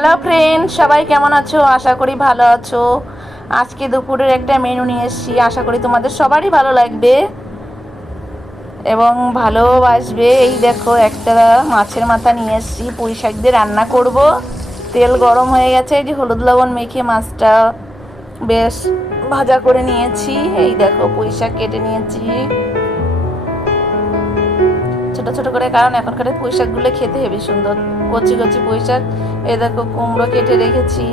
Hello friend, সবাই কেমন আছো? আশা করি ভালো আছো। আজকে দুপুরের একটা মেনু নিয়ে এসেছি, আশা করি তোমাদের সবারই ভালো লাগবে এবং ভালোবাসবে। এই দেখো, একটা মাছের মাথা নিয়ে এসেছি, পুঁই শাক দিয়ে রান্না করব। তেল গরম হয়ে গেছে, এই যে হলুদ লবণ মেখে মাছটা বেশ ভাজা করে নিয়েছি। এই দেখো, পুঁই শাক কেটে নিয়েছি ছোট ছোট করে, কারণ এখনকার পুঁই শাকগুলো খেতে হেবি সুন্দর, কচি কচি পুঁই শাক। এই দেখো, কুমড়ো কেটে রেখেছি,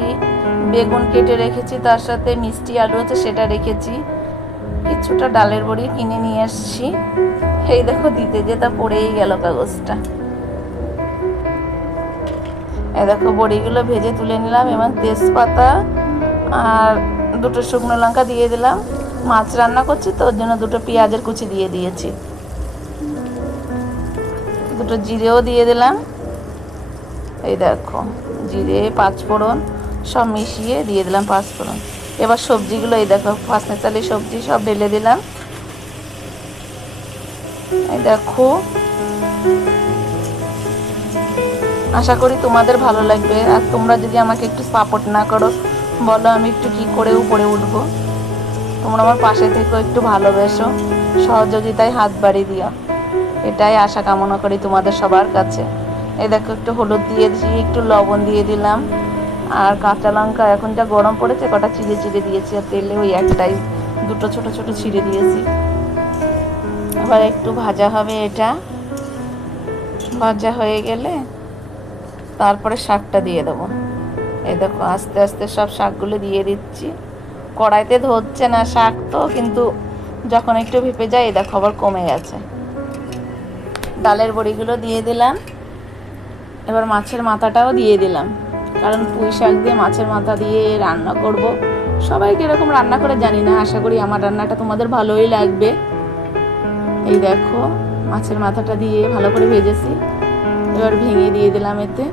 বেগুন কেটে রেখেছি, তার সাথে মিষ্টি আলু আছে সেটা রেখেছি, কিছুটা ডালের বড়ি কিনে নিয়ে আসছি। এই দেখো, দিতে যেটা পড়েই গেল কাগজটা। এই দেখো, বড়িগুলো ভেজে তুলে নিলাম এবং তেজপাতা আর দুটো শুকনো লঙ্কা দিয়ে দিলাম। মাছ রান্না করছি তো, ওর জন্য দুটো পেঁয়াজের কুচি দিয়ে দিয়েছি, দুটো জিরেও দিয়ে দিলাম। এই দেখো, জিরে পাঁচফোড়ন সব মিশিয়ে দিয়ে দিলাম পাঁচফোড়ন। এবার সবজিগুলো, এই দেখো, পাঁচমিশালি সবজি সব ঢেলে দিলাম। এই দেখো, আশা করি তোমাদের ভালো লাগবে। আর তোমরা যদি আমাকে একটু সাপোর্ট না করো, বলো আমি একটু কি করে উপরে উঠবো। তোমরা আমার পাশে থেকেও একটু ভালোবেসো, সহযোগিতায় হাত বাড়িয়ে দিও, এটাই আশা কামনা করি তোমাদের সবার কাছে। এই দেখো, একটু হলুদ দিয়ে দিয়েছি, একটু লবণ দিয়ে দিলাম, আর কাঁচা লঙ্কা এখন যা গরম পড়েছে কটা চিড়ে চিড়ে দিয়েছি, আর তেলে ওই একটাই, দুটো ছোট ছোট ছিঁড়ে দিয়েছি। এবার একটু ভাজা হবে, এটা ভাজা হয়ে গেলে তারপরে শাকটা দিয়ে দেবো। এই দেখো, আস্তে আস্তে সব শাকগুলো দিয়ে দিচ্ছি। কড়াইতে ধরছে না শাক তো, কিন্তু যখন একটু ভেপে যায়, এই দেখো আবার কমে গেছে। ডালের বড়িগুলো দিয়ে দিলাম। এবার মাছের মাথাটাও দিয়ে দিলাম, কারণ পুঁই শাক দিয়ে মাছের মাথা দিয়ে রান্না করব। সবাই কীরকম রান্না করে জানি না, আশা করি আমার রান্নাটা তোমাদের ভালোই লাগবে। এই দেখো, মাছের মাথাটা দিয়ে ভালো করে ভেজেছি, এবার ভেঙে দিয়ে দিলাম এতে,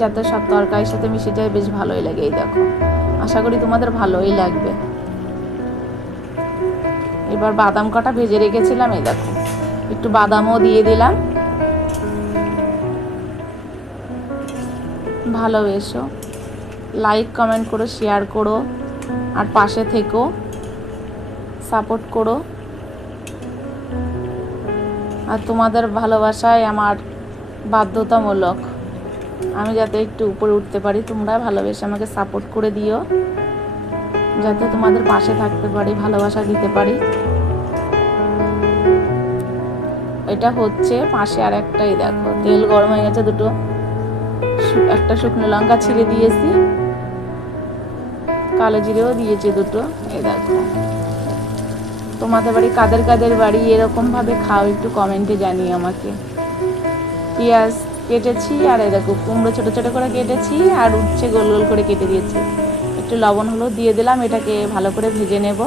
যাতে সব তরকারির সাথে মিশে যায়, বেশ ভালোই লাগে। এই দেখো, আশা করি তোমাদের ভালোই লাগবে। এবার বাদাম কটা ভেজে রেখেছিলাম, এই দেখো, একটু বাদামও দিয়ে দিলাম। ভালোবেসো, লাইক কমেন্ট করো, শেয়ার করো, আর পাশে থেকো, সাপোর্ট করো। আর তোমাদের ভালোবাসায় আমার বাধ্যতামূলক, আমি যাতে একটু উপরে উঠতে পারি, তোমরা ভালোবেসে আমাকে সাপোর্ট করে দিও, যাতে তোমাদের পাশে থাকতে পারি, ভালোবাসা দিতে পারি। এটা হচ্ছে পাশে আর একটাই, দেখো তেল গরম হয়ে গেছে, দুটো একটা শুকনো লঙ্কা ছিঁড়ে দিয়েছি, কালো জিরেও দিয়েছি দুটো। এই দেখো, তোমাদের বাড়ি কাদের কাদের বাড়ি এরকম ভাবে খাও, একটু কমেন্টে জানিয়ে আমাকে। পেঁয়াজ কেটেছি, আর এই দেখো কুমড়ো ছোটো ছোটো করে কেটেছি, আর উচ্ছে গোল গোল করে কেটে দিয়েছি, একটু লবণ হলুদ দিয়ে দিলাম। এটাকে ভালো করে ভেজে নেব।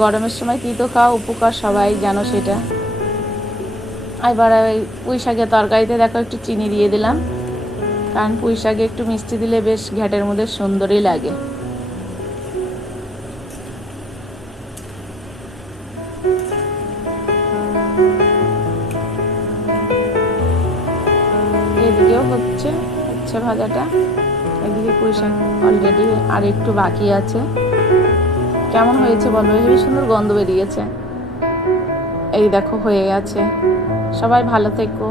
গরমের সময় তিতো খাওয়া উপকার, সবাই জানো সেটা। এবার ওই পুঁই শাকের তরকারিতে দেখো একটু চিনি দিয়ে দিলাম, কারণ পুঁই শাকে একটু মিষ্টি দিলে বেশ ঘ্যাটের মধ্যে সুন্দরই লাগে। এদিকেও হচ্ছে ভাজাটা, এদিকে পুঁই শাক অলরেডি আর একটু বাকি আছে। কেমন হয়েছে বলবে, হেবি সুন্দর গন্ধ বেরিয়েছে। এই দেখো, হয়ে গেছে। সবাই ভালো থেকো।